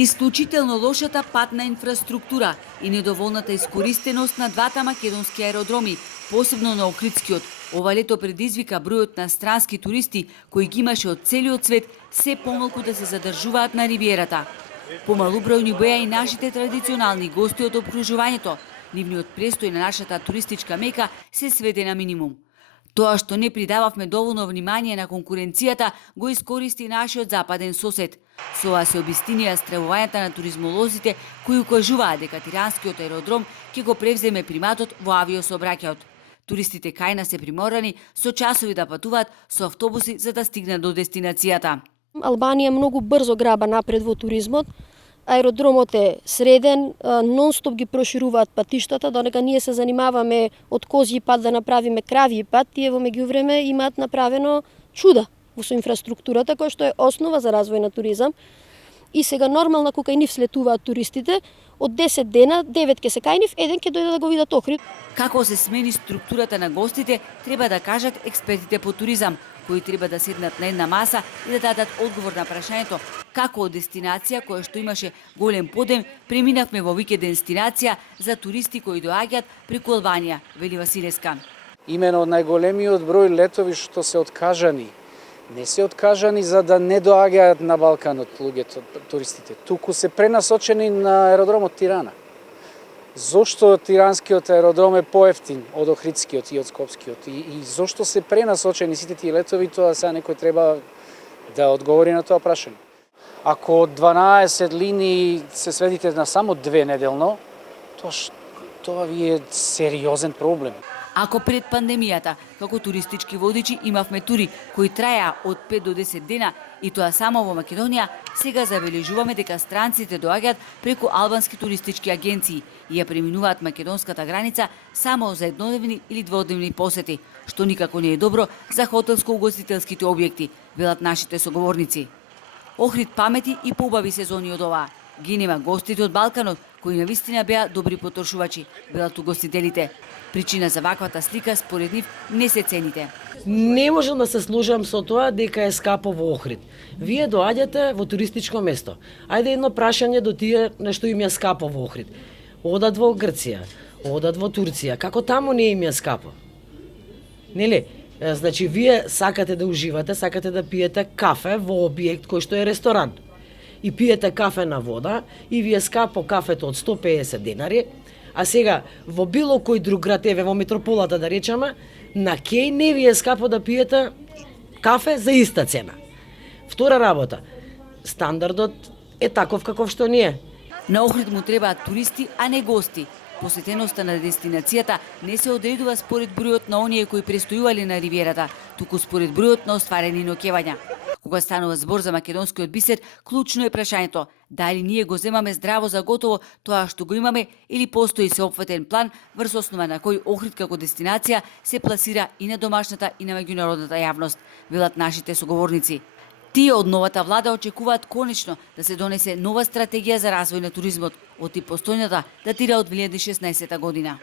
Исклучително лошата патна инфраструктура и недоволната искористеност на двата македонски аеродроми, посебно на Охридскиот, ова лето предизвика бројот на странски туристи кои ги имаше од целиот свет се помалку да се задржуваат на ривиерата. Помалу бројни беа и нашите традиционални гости од опкружувањето. Нивниот престој на нашата туристичка мека се сведе на минимум. Тоа што не придававме доволно внимание на конкуренцијата го искористи нашиот западен сосед. Со ова се обистинија стравувањата на туризмолозите кои укажуваат дека Тиранскиот аеродром ќе го превземе приматот во авиосообраќајот. Туристите кај нас се приморани со часови да патуваат со автобуси за да стигнат до дестинацијата. Албанија многу брзо граба напред во туризмот. Аеродромот е среден, нон-стоп ги прошируваат патиштата, додека ние се занимаваме од козји пат да направиме кравји пат, тие во меѓувреме имаат направено чуда со инфраструктурата која што е основа за развој на туризам. И сега нормално кога и нив слетуваат туристите, од 10 дена 9 ќе се кај нив, еден ќе дојде да го видат Охрид. Како се смени структурата на гостите, треба да кажат експертите по туризам, кои треба да седнат на една маса и да дадат одговор на прашањето како од дестинација која што имаше голем подем, преминавме во викенд дестинација за туристи кои доаѓаат преку Албанија, вели Василеска. Имено од најголемиот број летови што се откажани. Не се откажани за да не доаѓаат на Балканот луѓето, туристите, туку се пренасочени на аеродромот Тирана. Зошто Тиранскиот аеродром е поевтин од Охридскиот и од Скопскиот и зошто се пренасочени сите тие летови, тоа сега некој треба да одговори на тоа прашање. Ако од 12 линии се сведите на само 2 неделно, тоа ви е сериозен проблем. Ако пред пандемијата, како туристички водичи, имавме тури кои траја од 5 до 10 дена и тоа само во Македонија, сега забележуваме дека странците доаѓаат преку албански туристички агенции и ја преминуваат македонската граница само за еднодневни или дводневни посети, што никако не е добро за хотелско-угостителските објекти, велат нашите соговорници. Охрид памети и поубави сезони од оваа. Ги нема гостите од Балканот, кои навистина беа добри потрошувачи, велат угостителите. Причина за ваквата слика според нив не се цените. Не можам да се сложам со тоа дека е скапо во Охрид. Вие доаѓате во туристичко место. Ајде едно прашање до тие на што им е скапо во Охрид. Одат во Грција, одат во Турција, како таму не им е скапо? Нели? Значи вие сакате да уживате, сакате да пиете кафе во објект кој што е ресторан. И пиете кафе на вода и ви е скапо кафето од 150 денари, а сега во било кој друг град, еве во метрополата да речеме, на Кеј не ви е скапо да пиете кафе за иста цена. Втора работа, стандардот е таков каков што не е. На Охрид му требаат туристи, а не гости. Посетеноста на дестинацијата не се одредува според бројот на оние кои престојувале на ривиерата, туку според бројот на остварени ноќевања. Кога станува збор за македонскиот бисер, клучно е прашањето дали ние го земаме здраво за готово тоа што го имаме или постои сеопфатен план врз основа на кој Охрид како дестинација се пласира и на домашната и на меѓународната јавност, велат нашите соговорници. Тие од новата влада очекуваат конечно да се донесе нова стратегија за развој на туризмот, од постојната датира од 2016 година.